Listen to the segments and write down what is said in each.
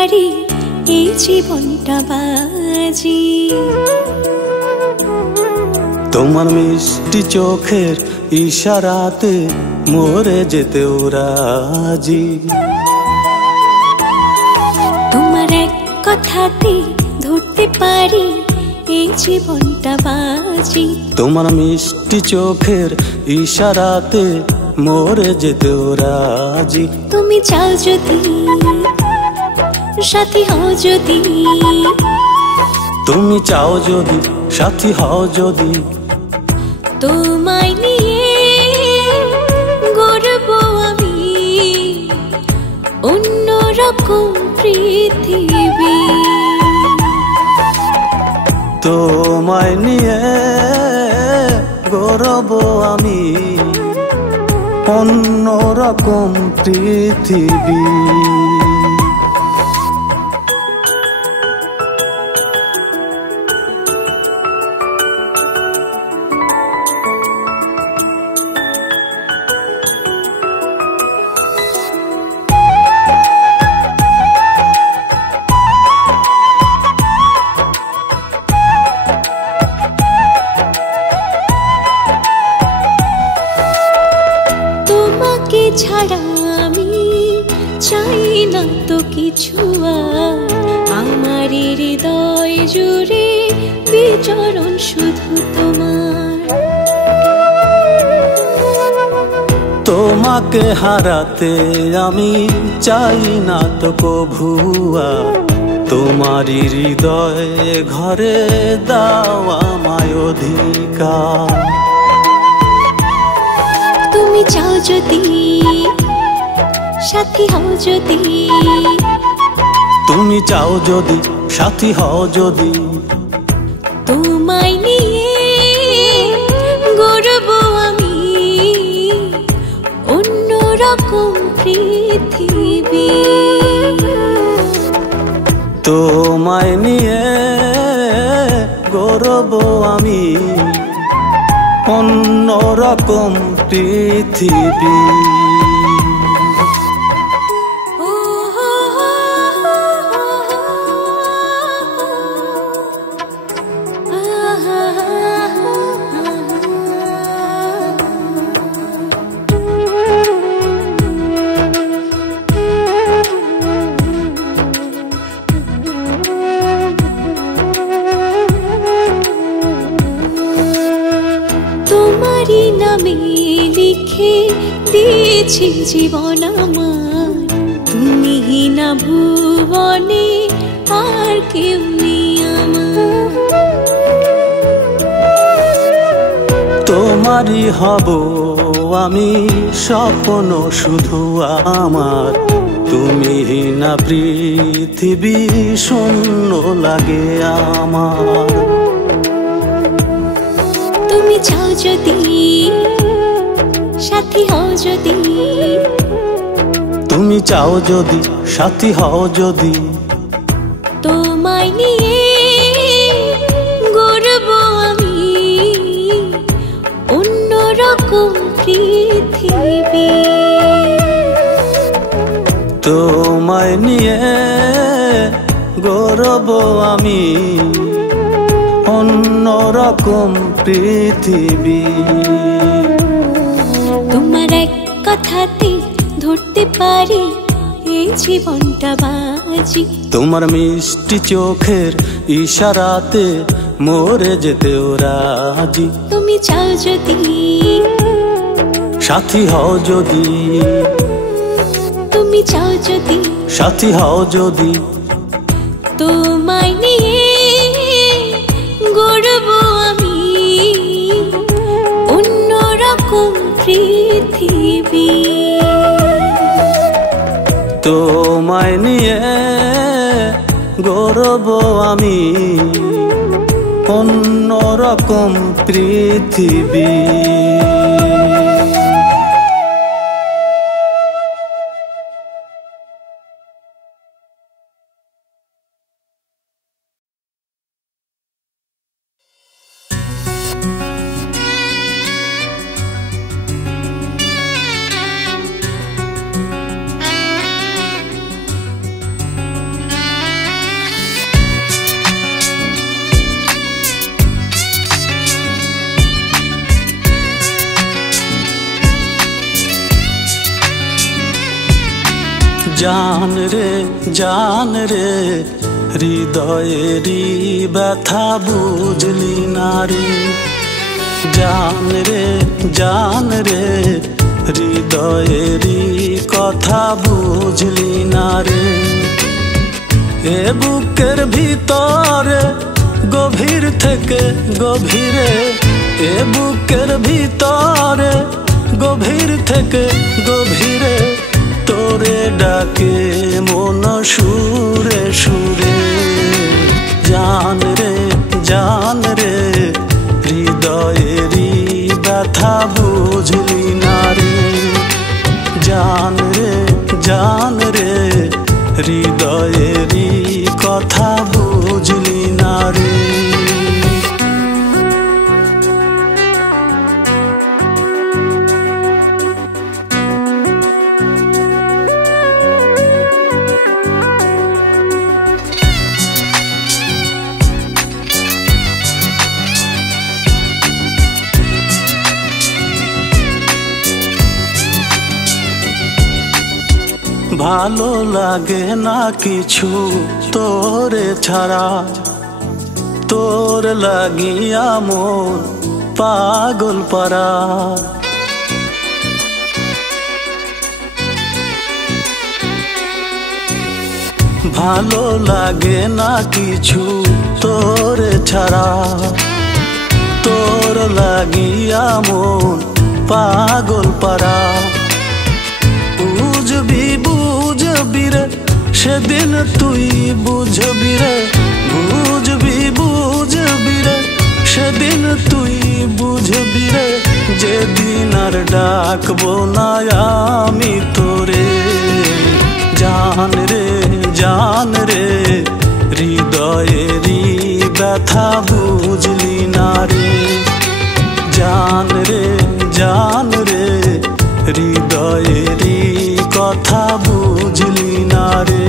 পারি এই জীবনটা বাজি। তোমার মিষ্টি চোখের ইশারাতে মরে যেতেও রাজি। তোমার এক কথাতে ধরতে পারি এই জীবনটা বাজি। তোমার মিষ্টি চোখের ইশারাতে মরে যেতেও রাজি। তুমি চাও যদি সাথী হও যদি, তুমি চাও যদি সাথী হও যদি, তোমায় নিয়ে গড়ব আমি অন্যরকম পৃথিবী। তোমায় নিয়ে গড়ব আমি অন্যরকম পৃথিবী। ছাড়া আমি চাই না তো কিছু আর, আমার হৃদয় জুড়ে বিচরণ শুধু তোমার। তোমাকে হারাতে আমি চাই না তো কভু আর, তোমারই হৃদয় ঘরে দাও আমায় অধিকার। তুমি চাও যদি সাথী হও যদি, তুমি চাও যদি সাথী হও যদি, তোমায় নিয়ে গড়ব আমি অন্যরকম পৃথিবী। তোমায় নিয়ে গড়ব আমি অন্যরকম পৃথিবী। তোমারই নামে লিখে দিয়েছি জীবন আমার, তুমি না ভুবনে আর কেউ নেই আমার। তোমারই হব আমি স্বপ্ন শুধু আমার, তুমি না পৃথিবী শূন্য লাগে আমার। তুমি চাও যদি সাথী হও যদি, তুমি চাও যদি সাথী হও যদি, তোমায় নিয়ে গড়ব আমি অন্যরকম পৃথিবী। তোমায় নিয়ে গড়ব আমি অন্যরকম পৃথিবী। তোমার এক কথাতে ধরতে পারি এই জীবনটা বাজি। তোমার মিষ্টি চোখের ইশারাতে মরে যেতেও রাজি। তুমি চাও যদি সাথী হও যদি, তুমি চাও যদি সাথী হও যদি, তোমায় নিয়ে গড়ব আমি অন্যরকম পৃথিবী। তোমায় নিয়ে গড়ব আমি অন্যরকম পৃথিবী। জান রে হৃদয়েরই ব্যথা বুঝলি না রে। জান রে হৃদয়েরই কথা বুঝলি না রে। এ বুকের ভিতরে গভীর থেকে গভীরে, এ বুকের ভিতরে গভীর থেকে গভীরে তোরে ডাকে মন সুরে সুরে। জান রে হৃদয়েরই ব্যথা বুঝলি না রে। জান রে হৃদয়েরই কথা বুঝলি না রে। ভালো লাগে না কিছু তোরে ছাড়া, তোর লাগিয়া মন পাগল পারা। ভালো লাগে না কিছু তোরে ছাড়া, তোর লাগিয়া মন পাগল পারা। বুঝবি রে সেদিন তুই বুঝবি রে, বুঝবি রে সেদিন তুই বুঝবি রে। যেদিন আর ডাকবো না আমি তোরে। জান রে হৃদয়েরই ব্যথা বুঝলি না রে। জান রে হৃদয়েরই কথা বুঝলি না রে।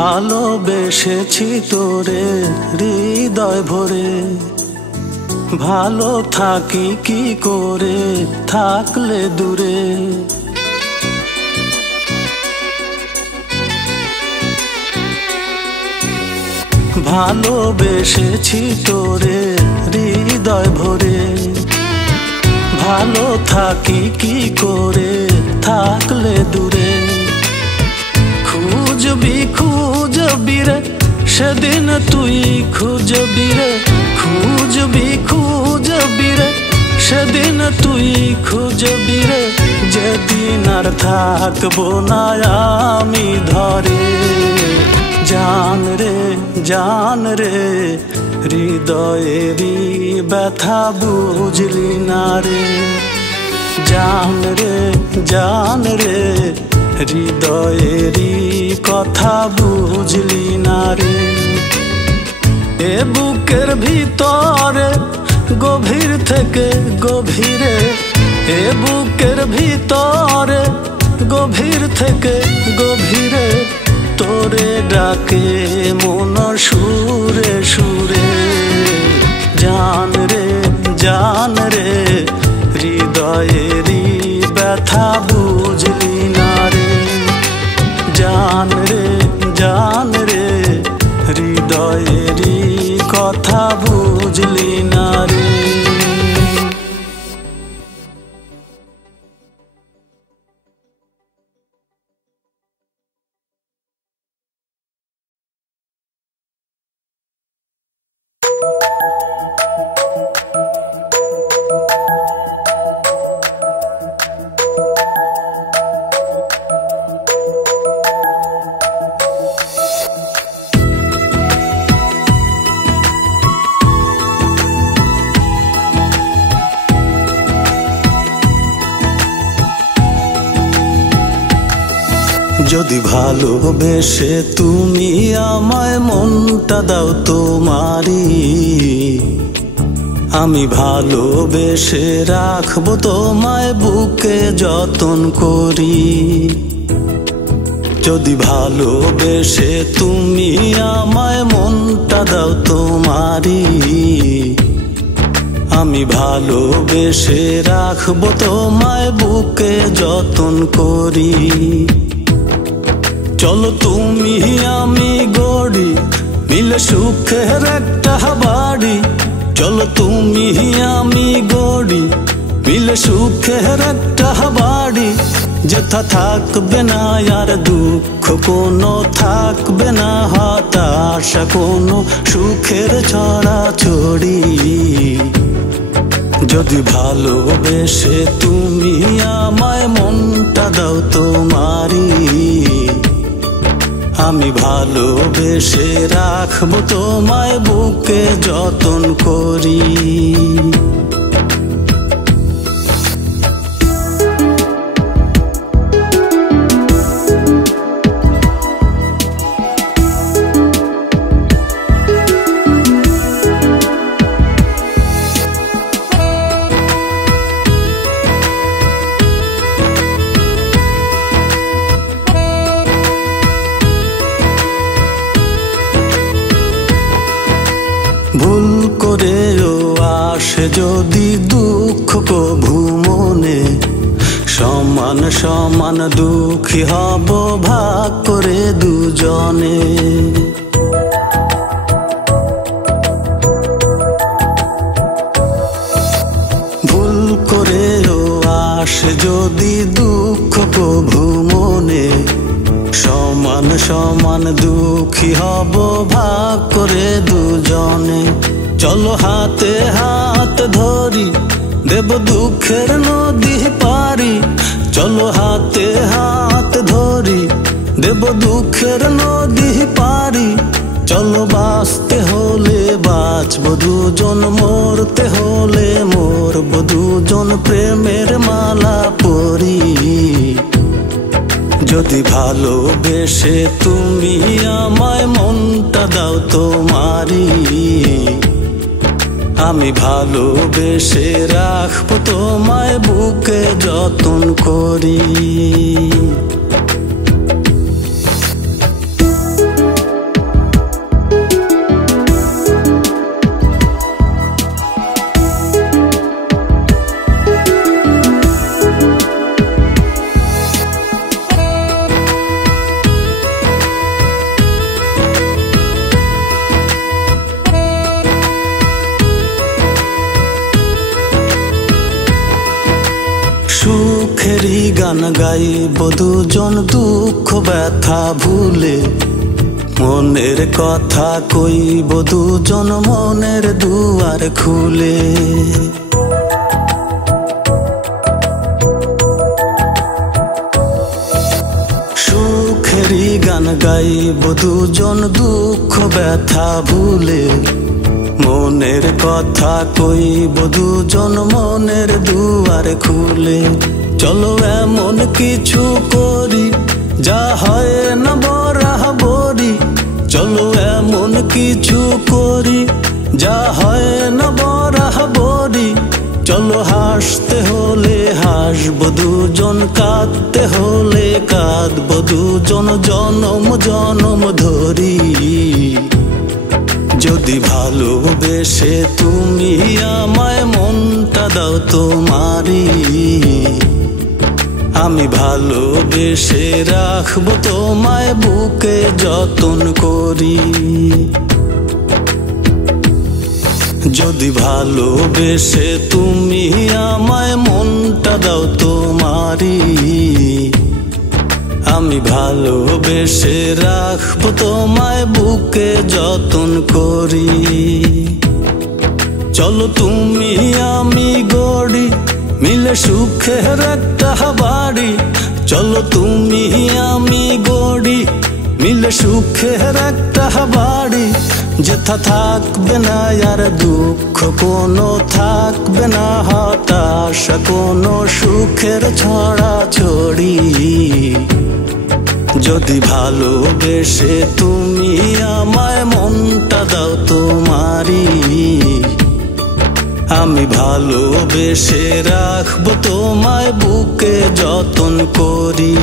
ভালোবেসেছি তোরে হৃদয় ভরে, ভালো থাকি কি করে থাকলে দূরে। ভালোবেসেছি তোরে হৃদয় ভরে, ভালো থাকি কি করে থাকলে দূরে। খুঁজবি রে সেদিন তুই খুঁজবি রে, খুঁজবি রে সেদিন তুই খুঁজবি রে। যেদিন আর থাকবো না আমি ধরে। জান রে হৃদয়েরই ব্যথা বুঝলি না রে। জান রে হৃদয়েরই কথা বুঝলি না রে। এ বুকের ভিতরে গভীর থেকে গভীরে, এ বুকের ভিতরে গভীর থেকে গভীরে তোরে ডাকে মন সুরে সুরে। জান রে হৃদয়েরই ব্যথা বুঝলি না রে। জান রে হৃদয়েরই কথা বুঝলি না রে। যদি ভালোবেসে তুমি আমায় মনটা দাও তোমারি, আমি ভালোবেসে রাখবো তোমায় বুকে যতন করি। যদি ভালোবেসে তুমি আমায় মনটা দাও তোমারি, আমি ভালোবেসে রাখবো তোমায় বুকে যতন করি। চলো তুমি আমি গড়ি মিলে সুখের একটা বাড়ি, চলো তুমি আমি গড়ি মিলে সুখের একটা বাড়ি। যেথা থাকবে না আর দুঃখ কোনো, থাকবে না হতাশা কোনো, সুখের ছড়াছড়ি। যদি ভালোবেসে তুমি আমায় মনটা দাও তোমারি, আমি ভালোবেসে রাখবো তোমায় বুকে যতন করি। ভুল করেও আসে যদি দুঃখ কভু মনে, সমান সমান দুঃখী হব ভাগ করে দুজনে। ভুল করেও আসে যদি দুঃখ কভু মনে, সমান সমান দুঃখী হব ভাগ করে দুজনে। চলো হাতে হাত ধরি দেব দুঃখের নদী পারি, চলো হাতে হাত ধরি দেব দুঃখের নদী পারি। চলো বাঁচতে হলে বাঁচবো দুজন, মরতে হলে মরবো দুজন, প্রেমের মালা পরি। যদি ভালোবেসে তুমি আমায় মনটা দাও তোমারি, আমি ভালোবেসে রাখবো তোমায় বুকে যতন করি। সুখেরই গান গাইব দুজন দুঃখ ব্যথা ভুলে, মনের কথা কইব দুজন মনের দুয়ার খুলে। সুখেরই গান গাইব দুজন দুঃখ ব্যথা ভুলে, মনের কথা কইব দুজন মনের দুয়ার খুলে। চলো এমন কিছু করি যা হয় না বরাবরি, চলো এমন কিছু করি যা হয় না বরাবরি। চলো হাসতে হলে হাসবো দুজন, কাঁদতে হলে কাঁদবো দুজন, জনম জনম ধরি। যদি ভালোবেসে তুমি আমায় মনটা দাও তোমারি, আমি ভালোবেসে রাখবো তোমায় বুকে যতন করি। যদি ভালোবেসে তুমি আমায় মনটা দাও তোমারি, আমি ভালোবেসে রাখবো তোমায় বুকে যতন করি। চলো তুমি আমি গড়ি মিলে সুখের একটা বাড়ি, চলো তুমি আমি গড়ি মিলে সুখের একটা বাড়ি। যেথা থাকবে না আর দুঃখ কোনো, থাকবে না হতাশা কোনো, সুখের ছড়াছড়ি। যদি ভালোবেসে তুমি আমায় মনটা দাও তোমারি, আমি ভালোবেসে রাখবো তোমায় বুকে যতন করি।